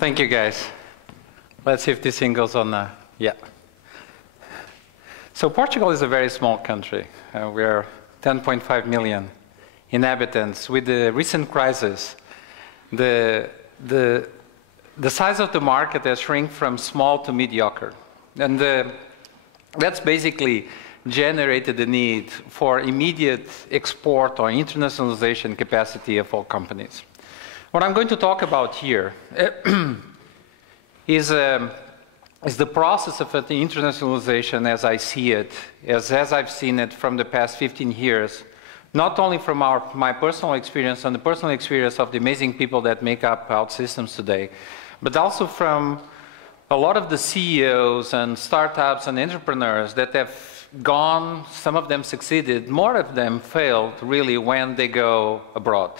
Thank you, guys. Let's see if this thing goes on. Yeah. So Portugal is a very small country. We are 10.5 million inhabitants. With the recent crisis, the size of the market has shrunk from small to mediocre. And that's basically generated the need for immediate export or internationalization capacity of all companies. What I'm going to talk about here is the process of the internationalization as I see it, as I've seen it from the past 15 years, not only from my personal experience and the personal experience of the amazing people that make up OutSystems today, but also from a lot of the CEOs and startups and entrepreneurs that have gone, some of them succeeded, more of them failed really when they go abroad.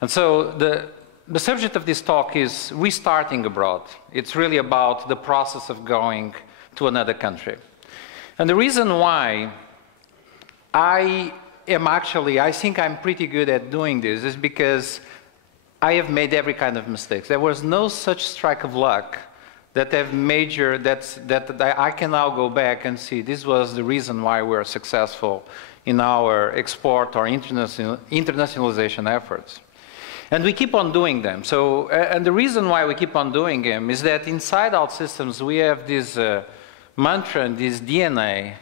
And so the subject of this talk is restarting abroad. It's really about the process of going to another country. And the reason why I think I'm pretty good at doing this is because I have made every kind of mistakes. There was no such strike of luck that I can now go back and see this was the reason why we're successful in our export or internationalization efforts. And we keep on doing them. So, and the reason why we keep on doing them is that inside OutSystems we have this mantra and this DNA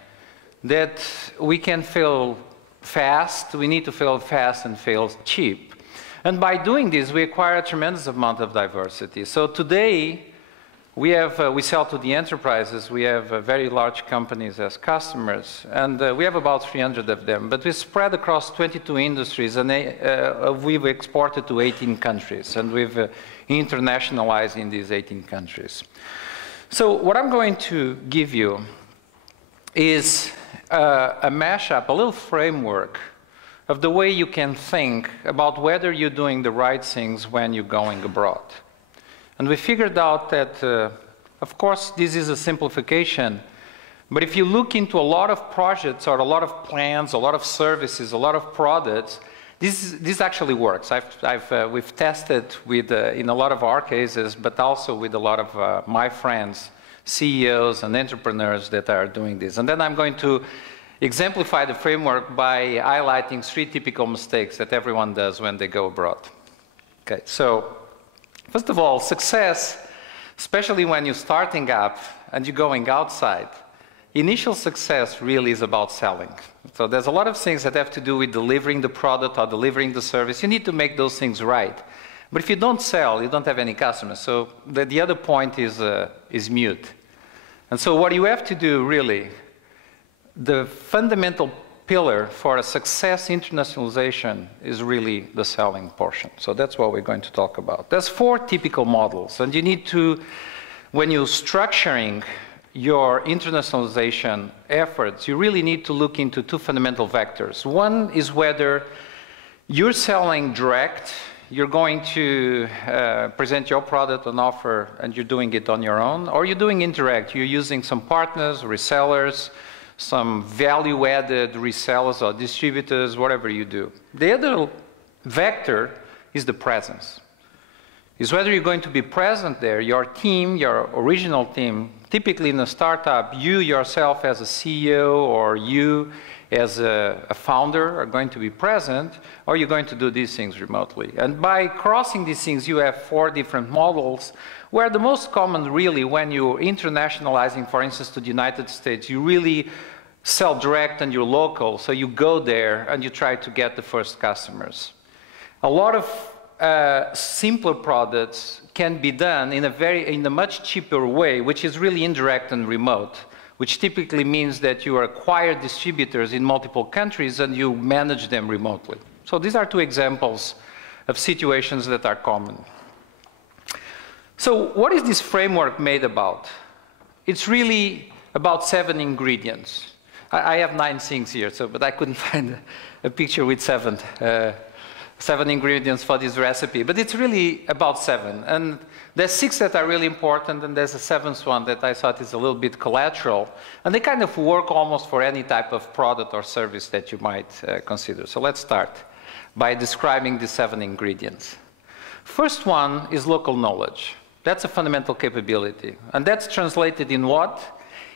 that we can fail fast, we need to fail fast and fail cheap. And by doing this, we acquire a tremendous amount of diversity. So today, we sell to the enterprises, we have very large companies as customers, and we have about 300 of them, but we spread across 22 industries, and we've exported to 18 countries, and we've internationalized in these 18 countries. So what I'm going to give you is a mashup, a little framework of the way you can think about whether you're doing the right things when you're going abroad. And we figured out that, of course, this is a simplification, but if you look into a lot of projects or a lot of plans, a lot of services, a lot of products, this actually works. We've tested with, in a lot of our cases, but also with a lot of my friends, CEOs and entrepreneurs that are doing this. And then I'm going to exemplify the framework by highlighting 3 typical mistakes that everyone does when they go abroad. Okay, so first of all, success, especially when you're starting up and you're going outside, initial success really is about selling. So there's a lot of things that have to do with delivering the product or delivering the service. You need to make those things right. But if you don't sell, you don't have any customers. So the other point is mute. And so what you have to do really, the fundamental pillar for a success internationalization is really the selling portion. So that's what we're going to talk about. There's 4 typical models, and you need to, when you're structuring your internationalization efforts, you really need to look into 2 fundamental vectors. One is whether you're selling direct, you're going to present your product and offer, and you're doing it on your own, or you're doing indirect, you're using some partners, resellers, some value-added resellers or distributors, whatever you do. The other vector is the presence. Is whether you're going to be present there, your team, your original team, typically in a startup, you yourself as a CEO or you as a founder are going to be present, or you're going to do these things remotely. And by crossing these things, you have 4 different models, where the most common really, when you're internationalizing, for instance, to the United States, you really sell direct and you're local, so you go there and you try to get the first customers. A lot of simpler products can be done in a much cheaper way, which is really indirect and remote, which typically means that you acquire distributors in multiple countries and you manage them remotely. So these are 2 examples of situations that are common. So what is this framework made about? It's really about 7 ingredients. I have 9 things here, but I couldn't find a picture with 7 ingredients for this recipe. But it's really about 7. And there's 6 that are really important, and there's a 7th one that I thought is a little bit collateral. And they kind of work almost for any type of product or service that you might consider. So let's start by describing the 7 ingredients. First one is local knowledge. That's a fundamental capability. And that's translated in what?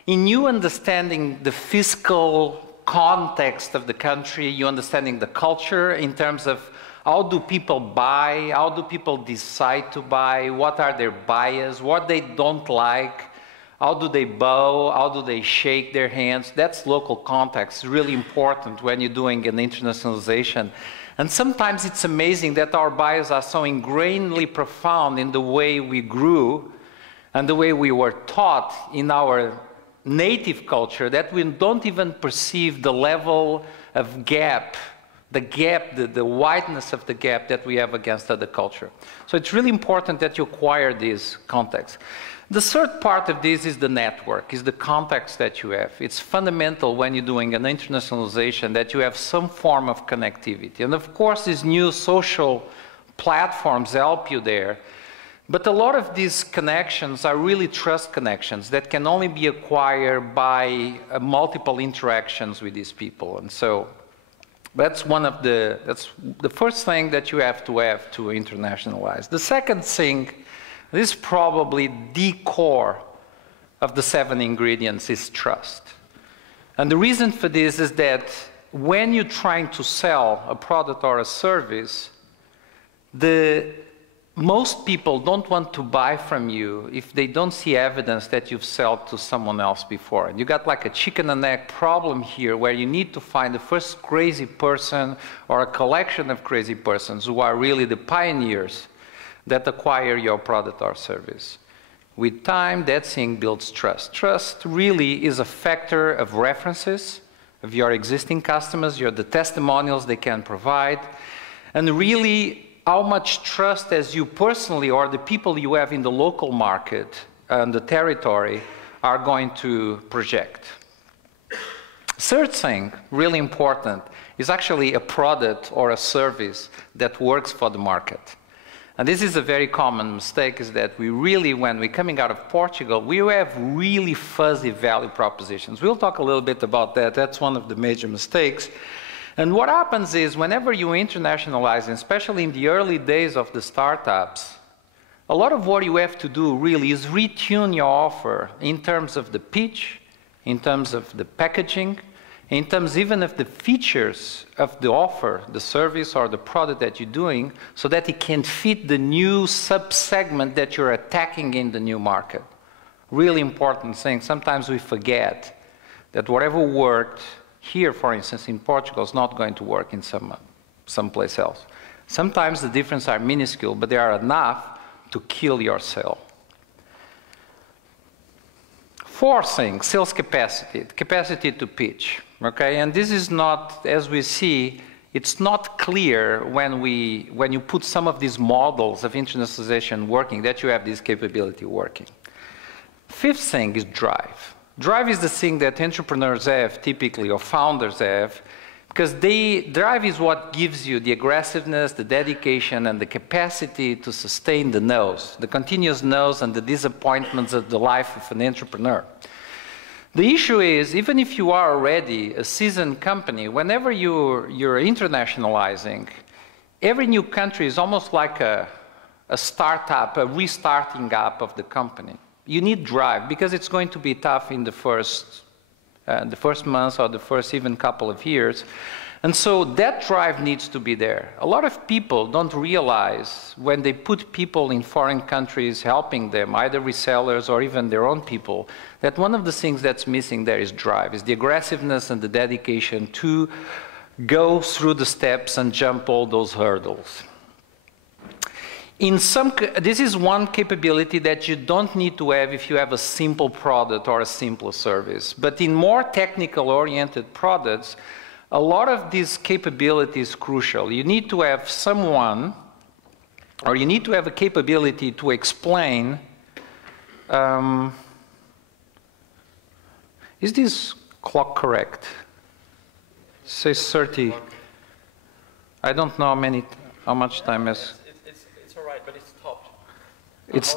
In you understanding the fiscal context of the country, you understanding the culture in terms of how do people buy, how do people decide to buy, what are their bias, what they don't like, how do they bow, how do they shake their hands. That's local context, really important when you're doing an internationalization. And sometimes it's amazing that our biases are so ingrainedly profound in the way we grew and the way we were taught in our native culture that we don't even perceive the level of gap, the wideness of the gap that we have against other culture. So it's really important that you acquire this context. The third part of this is the network, is the context that you have. It's fundamental when you're doing an internationalization that you have some form of connectivity. And of course, these new social platforms help you there. But a lot of these connections are really trust connections that can only be acquired by multiple interactions with these people. And so that's the first thing that you have to internationalize. The second thing, this is probably the core of the 7 ingredients, is trust. And the reason for this is that when you're trying to sell a product or a service, most people don't want to buy from you if they don't see evidence that you've sold to someone else before. And you got like a chicken and egg problem here where you need to find the first crazy person or a collection of crazy persons who are really the pioneers that acquire your product or service. With time, that thing builds trust. Trust really is a factor of references of your existing customers, the testimonials they can provide, and really how much trust as you personally or the people you have in the local market and the territory are going to project. Third thing, really important, is actually a product or a service that works for the market. And this is a very common mistake, is that we really, when we're coming out of Portugal, we have really fuzzy value propositions. We'll talk a little bit about that. That's one of the major mistakes. And what happens is, whenever you internationalize, especially in the early days of the startups, a lot of what you have to do really is retune your offer in terms of the pitch, in terms of the packaging, in terms even of the features of the offer, the service or the product that you're doing, so that it can fit the new sub-segment that you're attacking in the new market. Really important thing. Sometimes we forget that whatever worked here, for instance, in Portugal, is not going to work in someplace else. Sometimes the differences are minuscule, but they are enough to kill your sale. Fourth thing, sales capacity, capacity to pitch. Okay, and this is not, as we see, it's not clear when you put some of these models of internationalization working that you have this capability working. Fifth thing is drive. Drive is the thing that entrepreneurs have typically, or founders have, because drive is what gives you the aggressiveness, the dedication, and the capacity to sustain the no's, the continuous no's and the disappointments of the life of an entrepreneur. The issue is, even if you are already a seasoned company, whenever you're internationalizing, every new country is almost like a startup, a restarting up of the company. You need drive, because it's going to be tough in the first month or the first even couple of years. And so that drive needs to be there. A lot of people don't realize when they put people in foreign countries helping them, either resellers or even their own people, that one of the things that's missing there is drive, is the aggressiveness and the dedication to go through the steps and jump all those hurdles. This is one capability that you don't need to have if you have a simple product or a simple service. But in more technical-oriented products, a lot of this capability is crucial. You need to have someone, or you need to have a capability to explain, is this clock correct? It says 30. I don't know how much time is. It's all right, but it's stopped. It's,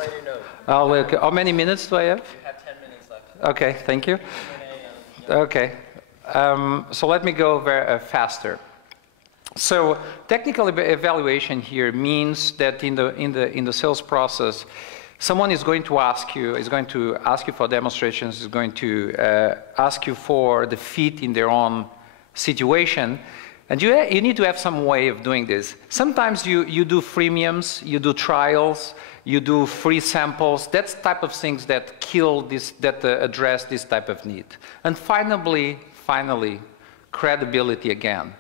I'll let you know. how many minutes do I have? You have 10 minutes left. Okay, thank you. Okay. So let me go faster. So technical evaluation here means that in the sales process, someone is going to ask you for demonstrations, is going to ask you for the fit in their own situation. And you need to have some way of doing this. Sometimes you do freemiums, you do trials, you do free samples. That's the type of things that kill this, that address this type of need. And finally, credibility again.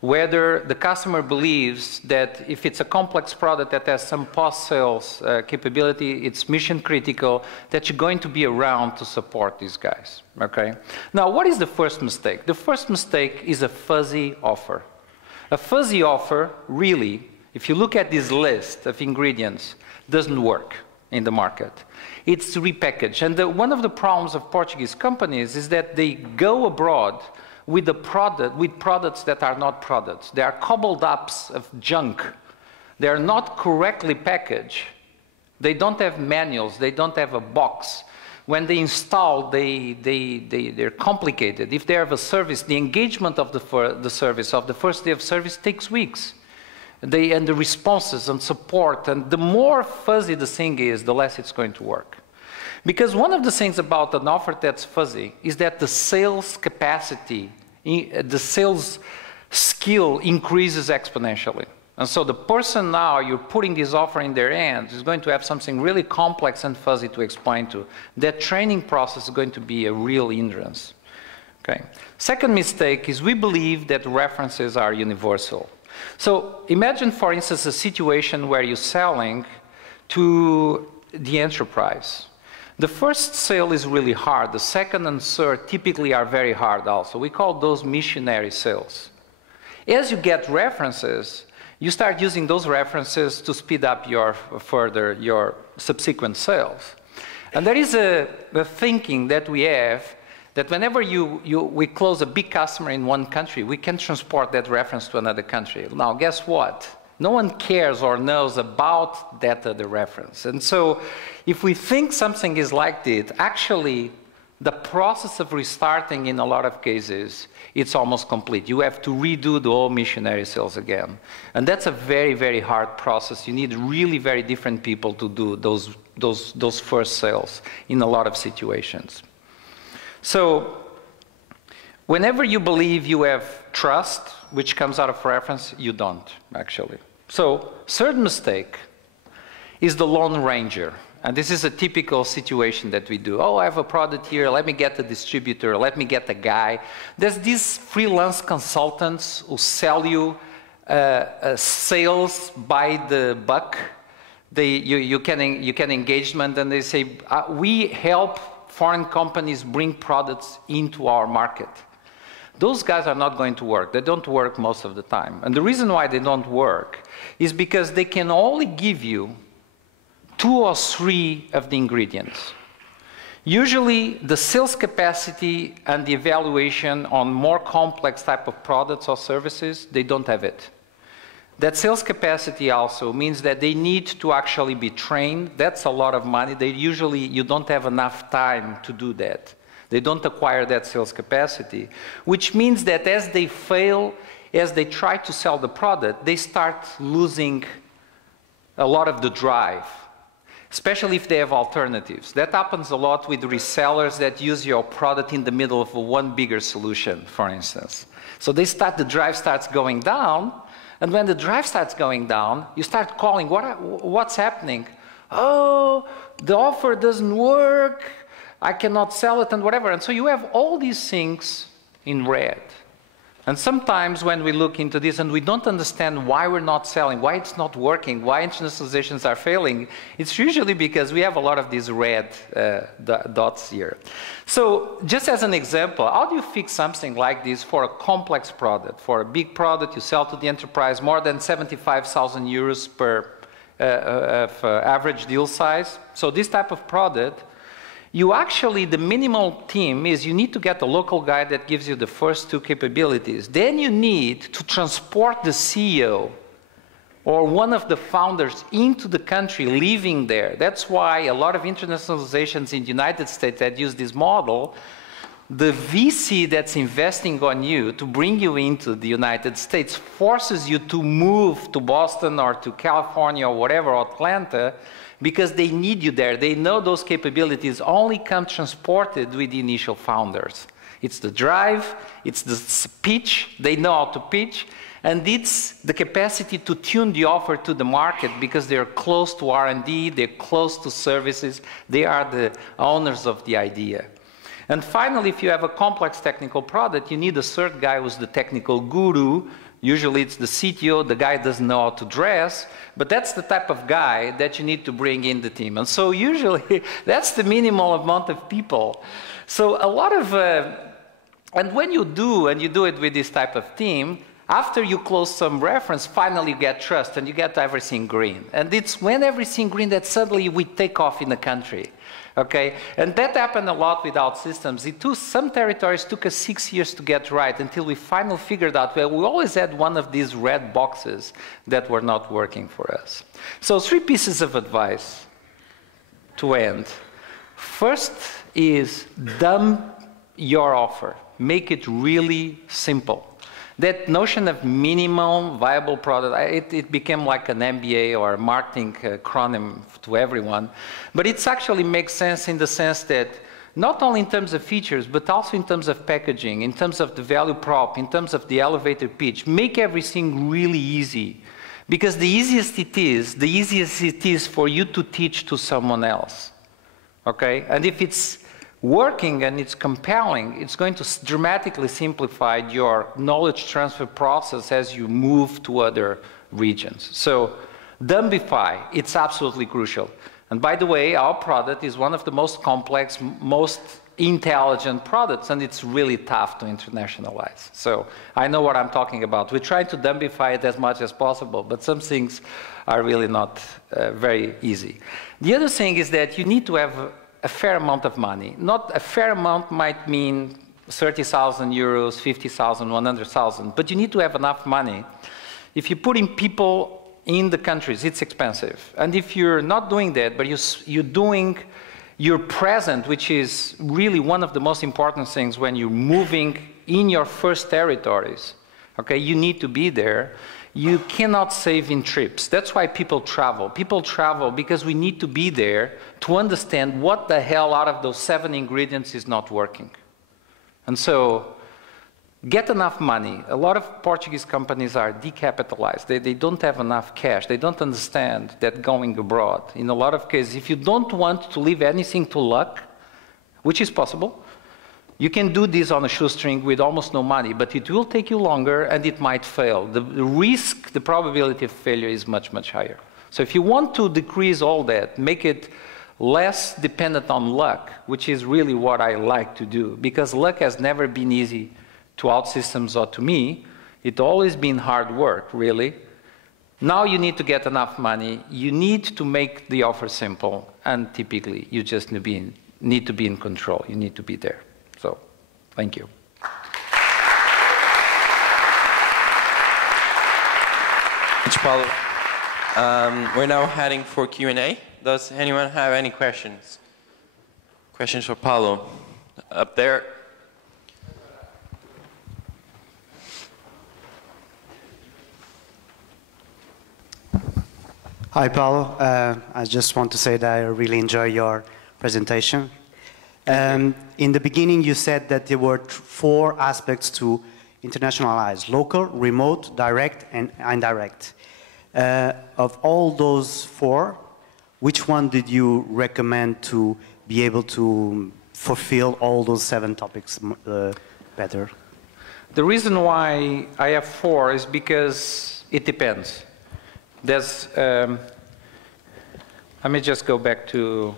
Whether the customer believes that if it's a complex product that has some post-sales capability, it's mission critical, that you're going to be around to support these guys, okay? Now, what is the first mistake? The first mistake is a fuzzy offer. A fuzzy offer, really, if you look at this list of ingredients, doesn't work in the market. It's repackaged. And one of the problems of Portuguese companies is that they go abroad with products that are not products. They are cobbled ups of junk. They are not correctly packaged. They don't have manuals. They don't have a box. When they install, they're complicated. If they have a service, the engagement of the service, of the first day of service, takes weeks. And the responses and support, and the more fuzzy the thing is, the less it's going to work. Because one of the things about an offer that's fuzzy is that the sales capacity, the sales skill increases exponentially. And so the person now you're putting this offer in their hands is going to have something really complex and fuzzy to explain to. That training process is going to be a real hindrance. Okay. Second mistake is we believe that references are universal. So imagine, for instance, a situation where you're selling to the enterprise. The first sale is really hard. The second and third typically are very hard also. We call those missionary sales. As you get references, you start using those references to speed up your subsequent sales. And there is a thinking that we have that whenever we close a big customer in one country, we can transport that reference to another country. Now, guess what? No one cares or knows about that other reference. And so if we think something is like this, actually the process of restarting in a lot of cases, it's almost complete. You have to redo the whole missionary sales again. And that's a very, very hard process. You need really very different people to do those first sales in a lot of situations. So whenever you believe you have trust, which comes out of reference, you don't, actually. So third mistake is the Lone Ranger. And this is a typical situation that we do. Oh, I have a product here. Let me get a distributor. Let me get a guy. There's these freelance consultants who sell you sales by the buck. You can engagement, and they say, we help foreign companies bring products into our market. Those guys are not going to work. They don't work most of the time. And the reason why they don't work is because they can only give you 2 or 3 of the ingredients. Usually, the sales capacity and the evaluation on more complex type of products or services, they don't have it. That sales capacity also means that they need to actually be trained. That's a lot of money. You don't have enough time to do that. They don't acquire that sales capacity, which means that as they fail, as they try to sell the product, they start losing a lot of the drive, especially if they have alternatives. That happens a lot with resellers that use your product in the middle of one bigger solution, for instance. So the drive starts going down, and when the drive starts going down, you start calling, what's happening? Oh, the offer doesn't work. I cannot sell it and whatever. And so you have all these things in red. And sometimes when we look into this and we don't understand why we're not selling, why it's not working, why internationalizations are failing, it's usually because we have a lot of these red dots here. So just as an example, how do you fix something like this for a complex product? For a big product you sell to the enterprise, more than 75,000 euros per average deal size. So this type of product, the minimal team is you need to get a local guy that gives you the first 2 capabilities. Then you need to transport the CEO or one of the founders into the country, living there. That's why a lot of internationalizations in the United States that use this model the VC that's investing on you to bring you into the United States forces you to move to Boston or to California or whatever, Atlanta, because they need you there. They know those capabilities only come transported with the initial founders. It's the drive, it's the pitch, they know how to pitch, and it's the capacity to tune the offer to the market because they're close to R&D, they're close to services, they are the owners of the idea. And finally, if you have a complex technical product, you need a third guy who's the technical guru. Usually it's the CTO, the guy doesn't know how to dress, but that's the type of guy that you need to bring in the team. And so usually that's the minimal amount of people. So a lot of, and when you do, and you do it with this type of team, after you close some reference, finally you get trust and you get everything green. And it's when everything green that suddenly we take off in the country. Okay, and that happened a lot with OutSystems. Some territories took us 6 years to get right until we finally figured out, well, we always had one of these red boxes that were not working for us. So 3 pieces of advice to end. First is dump your offer. Make it really simple. That notion of minimum viable product, it became like an MBA or a marketing acronym to everyone. But it actually makes sense in the sense that not only in terms of features, but also in terms of packaging, in terms of the value prop, in terms of the elevator pitch, make everything really easy. Because the easiest it is for you to teach to someone else. Okay? And if it's working and it's compelling, it's going to dramatically simplify your knowledge transfer process as you move to other regions. So dumbify, it's absolutely crucial. And by the way, our product is one of the most complex, most intelligent products, and it's really tough to internationalize. So I know what I'm talking about. We try to dumbify it as much as possible, but some things are really not very easy. The other thing is that you need to have a fair amount of money. Not a fair amount might mean 30,000 euros, 50,000, 100,000, but you need to have enough money. If you're putting people in the countries, it's expensive. And if you're not doing that, but you're present, which is really one of the most important things when you're moving in your first territories, okay, you need to be there. You cannot save in trips. That's why people travel. People travel because we need to be there to understand what the hell out of those 7 ingredients is not working. And so, get enough money. A lot of Portuguese companies are decapitalized. They don't have enough cash. They don't understand that going abroad. In a lot of cases, if you don't want to leave anything to luck, which is possible, you can do this on a shoestring with almost no money, but it will take you longer and it might fail. The risk, the probability of failure is much, much higher. So if you want to decrease all that, make it less dependent on luck, which is really what I like to do, because luck has never been easy to OutSystems or to me. It's always been hard work, really. Now you need to get enough money. You need to make the offer simple, and typically you just need to be in control. You need to be there. So, thank you. Thanks, Paulo. We're now heading for Q&A. Does anyone have any questions? Questions for Paulo? Up there. Hi, Paulo. I just want to say that I really enjoy your presentation. In the beginning, you said that there were 4 aspects to internationalize: local, remote, direct, and indirect. Of all those 4, which one did you recommend to be able to fulfill all those 7 topics better? The reason why I have 4 is because it depends. There's, let me just go back to,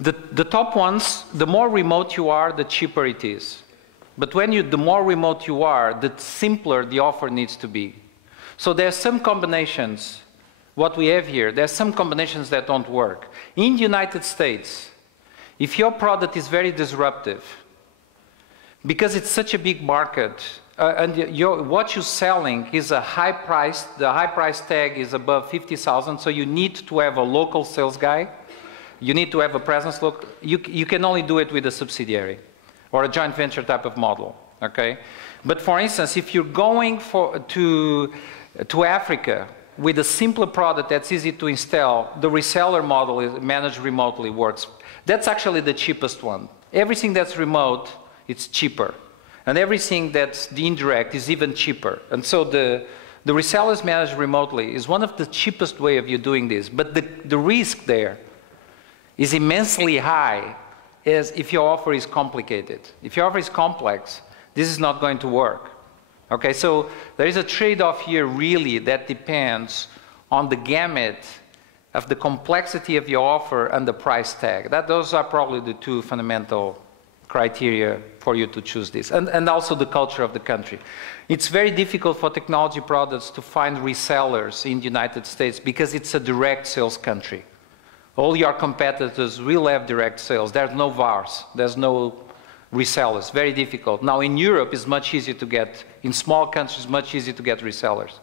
the top ones, the more remote you are, the cheaper it is. But the more remote you are, the simpler the offer needs to be. So there's some combinations, what we have here, there's some combinations that don't work. In the United States, if your product is very disruptive, because it's such a big market, and what you're selling is a high price, the high price tag is above 50,000, so you need to have a local sales guy. You need to have a presence. Look, you can only do it with a subsidiary or a joint venture type of model, okay? But for instance, if you're going to Africa with a simpler product that's easy to install, the reseller model is managed remotely works. That's actually the cheapest one. Everything that's remote, it's cheaper. And everything that's the indirect is even cheaper. And so the resellers managed remotely is one of the cheapest way of you doing this. But the risk there is immensely high as if your offer is complicated. If your offer is complex, this is not going to work. Okay, so there is a trade-off here really that depends on the gamut of the complexity of your offer and the price tag. Those are probably the two fundamental criteria for you to choose this, and also the culture of the country. It's very difficult for technology products to find resellers in the United States because it's a direct sales country. All your competitors will have direct sales. There's no VARs, there's no resellers, very difficult. Now in Europe it's much easier to get, in small countries much easier to get resellers.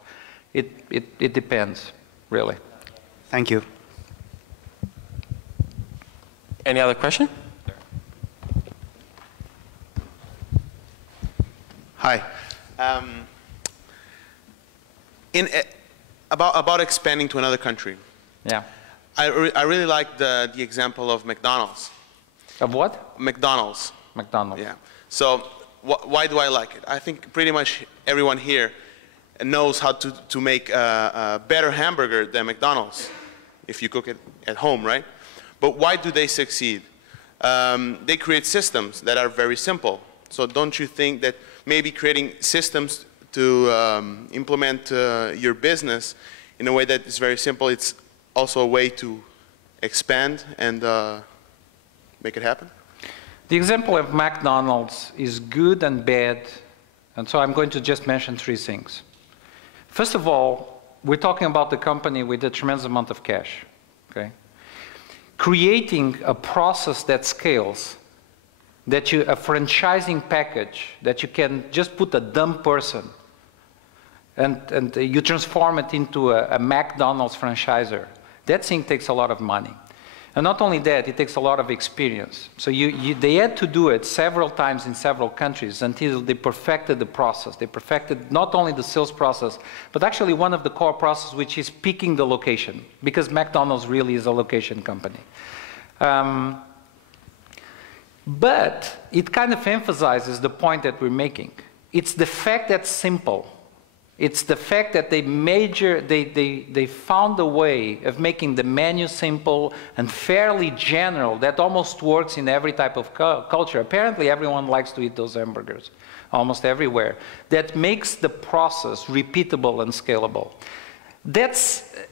It depends, really. Thank you. Any other question? Hi. About expanding to another country. Yeah. I really like the example of McDonald's. Of what? McDonald's. McDonald's. Yeah. So why do I like it? I think pretty much everyone here knows how to make a better hamburger than McDonald's if you cook it at home, right? But why do they succeed? They create systems that are very simple. So don't you think that maybe creating systems to implement your business in a way that is very simple, it's also a way to expand and make it happen? The example of McDonald's is good and bad, and so I'm going to just mention three things. First of all, we're talking about a company with a tremendous amount of cash, okay? Creating a process that scales, a franchising package that you can just put a dumb person and you transform it into a McDonald's franchisor. That thing takes a lot of money. And not only that, it takes a lot of experience. So they had to do it several times in several countries until they perfected the process. They perfected not only the sales process, but actually one of the core processes, which is picking the location, because McDonald's really is a location company. But it kind of emphasizes the point that we're making. It's the fact that's simple. It's the fact that they found a way of making the menu simple and fairly general that almost works in every type of culture. Apparently everyone likes to eat those hamburgers, almost everywhere. That makes the process repeatable and scalable.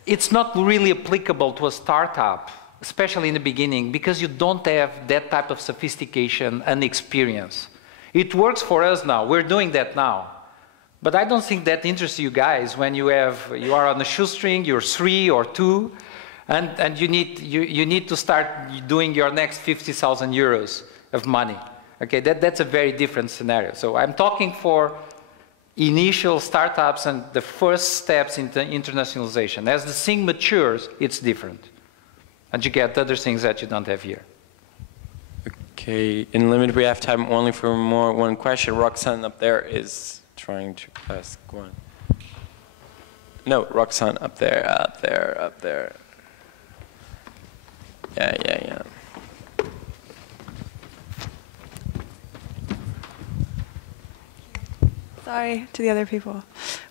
It's not really applicable to a startup, especially in the beginning, because you don't have that type of sophistication and experience. It works for us now. We're doing that now. But I don't think that interests you guys when you are on a shoestring, you're 3 or 2, and you need to start doing your next 50,000 euros of money. Okay, that's a very different scenario. So I'm talking for initial startups and the first steps into internationalization. As the thing matures, it's different. And you get other things that you don't have here. Okay, in limit we have time only for one question. Roxanne up there is trying to ask one. No, Roxanne up there. Yeah. Sorry to the other people.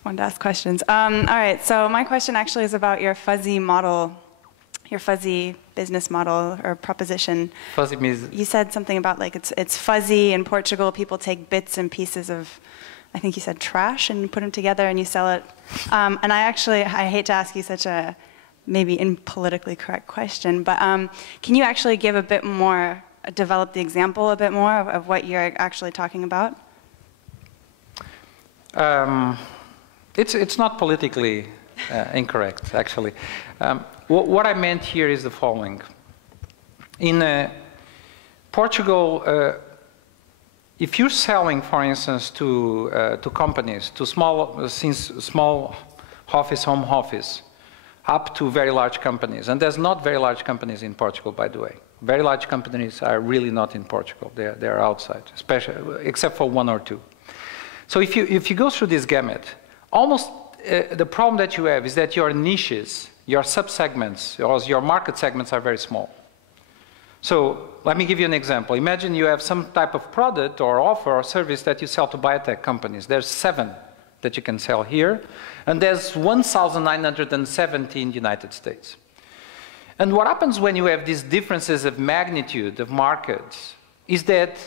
Wanted to ask questions. All right, so my question actually is about your fuzzy model, your fuzzy business model or proposition. Fuzzy means... You said something about like it's fuzzy in Portugal. People take bits and pieces of, I think you said trash, and put them together and you sell it. And I hate to ask you such a maybe impolitically correct question, but can you actually give a bit more, develop the example a bit more of what you're actually talking about? It's not politically incorrect, actually. What I meant here is the following. In Portugal, if you're selling, for instance, to companies, to small office, home office, up to very large companies. And there's not very large companies in Portugal, by the way. Very large companies are really not in Portugal. They're outside, especially, except for one or two. So if you go through this gamut, almost the problem that you have is that your niches, your subsegments, or your market segments are very small. So let me give you an example. Imagine you have some type of product or offer or service that you sell to biotech companies. There's 7 that you can sell here, and there's 1,970 in the United States. And what happens when you have these differences of magnitude of markets is that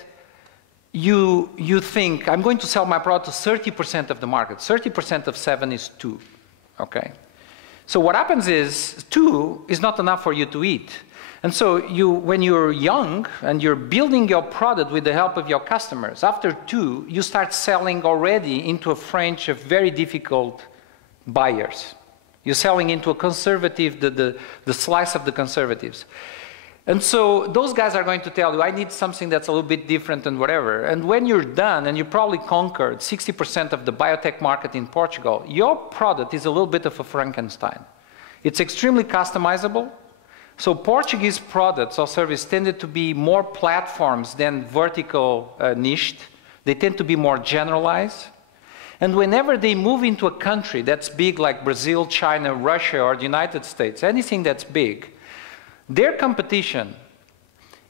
you think, I'm going to sell my product to 30% of the market. 30% of 7 is 2, okay? So what happens is 2 is not enough for you to eat. And so when you're young and you're building your product with the help of your customers, after 2, you start selling already into a range of very difficult buyers. You're selling into a conservative, the slice of the conservatives. And so those guys are going to tell you, I need something that's a little bit different and whatever. And when you're done and you probably conquered 60% of the biotech market in Portugal, your product is a little bit of a Frankenstein. It's extremely customizable. So Portuguese products or services tended to be more platforms than vertical niched. They tend to be more generalized. And whenever they move into a country that's big like Brazil, China, Russia, or the United States, anything that's big, their competition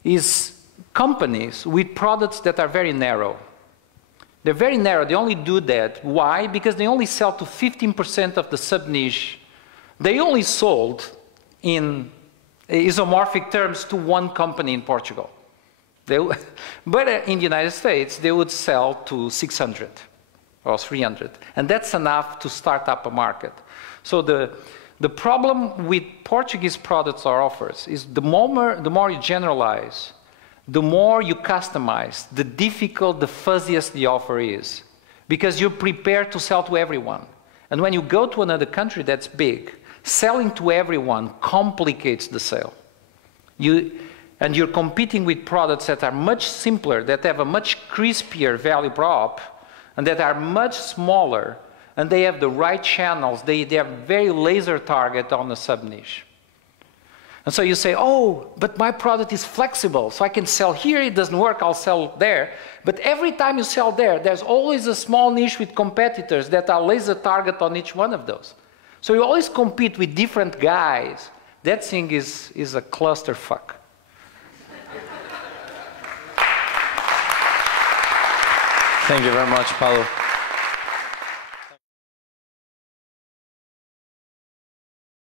is companies with products that are very narrow. They're very narrow. They only do that. Why? Because they only sell to 15% of the sub-niche. They only sold in isomorphic terms to one company in Portugal. But in the United States, they would sell to 600 or 300. And that's enough to start up a market. So the problem with Portuguese products or offers is the more you generalize, the more you customize, the fuzziest the offer is. Because you're prepared to sell to everyone. And when you go to another country that's big, selling to everyone complicates the sale. And you're competing with products that are much simpler, that have a much crispier value prop, and that are much smaller, and they have the right channels. They have very laser target on the sub-niche. And so you say, oh, but my product is flexible, so I can sell here, it doesn't work, I'll sell there. But every time you sell there, there's always a small niche with competitors that are laser target on each one of those. So you always compete with different guys. That thing is a clusterfuck. Thank you very much, Paulo.